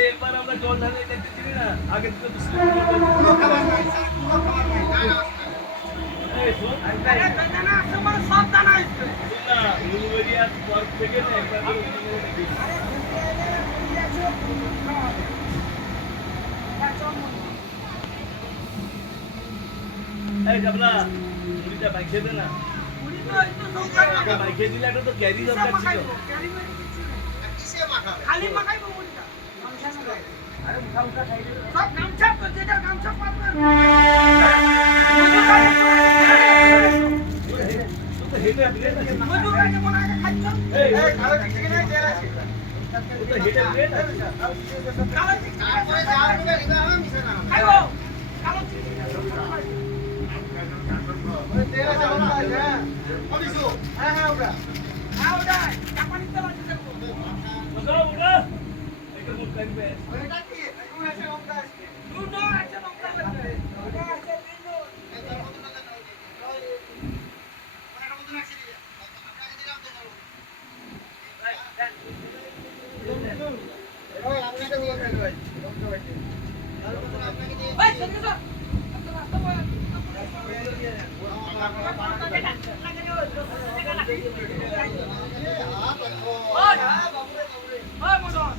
একবার আমরা জল ঢালে দেখতে চিনি না আগে তো কোনো খাবার নাই স্যার, কোনো খাবার নাই। না, না, এই শোন আরে বেদানা আছে মানে সব দানা আছে। না ইউনিভার্সিটি আর পার্ক থেকে না একবার করে আরে ঘুরতে এলে ঘুরতে আছে খাওয়াবে। পাঁচজন এই গাবলা মুড়িটা বাইকে দে না পুরি তো এই তো সব আগে বাইকে দিলে একটা তো ক্যারি দরকার ছিল কিসে মাখাবে? খালি মাখাইবো মুড়িটা গামছা না আরে মুখা মুখা খাই দে সব গামছা তো যেটা গামছা পাবে তো হেটে দিলে না মজু কাছে মনে হয় খাইছো এই এই কালো টিকটিকি নাই, তেল আছে। তো হেটে দিলে না কালো চিকেন তারপরে যা হবে নিবা হবে, মিশে না হবে। খাইবো কালো চিকেন ওই তেল আছে, লঙ্কা আছে, হ্যাঁ। ও বিশু, হ্যাঁ, হ্যাঁ, ওটা। খাও দাই চাপানি তেল আছে দেখো ওটা ওটা এটা মুখ কাটবে ওইটা কি? নুন আছে, লঙ্কা আছে। নুন আছে লঙ্কা আছে ওটা আছে নুন এই তার মতো না দাও। ওটা মতো রাখছি দিয়া। আপনাকে দিলাম তো দাও। ওই আপনাকে দিলাম না ভাই। লঙ্কা বাটি। তার মতো আপনাকে দিয়ে ভাই চল চল আস্তে আস্তে বল হাত রাখো। ওই বাবুরে বাবুরে। ওই মদন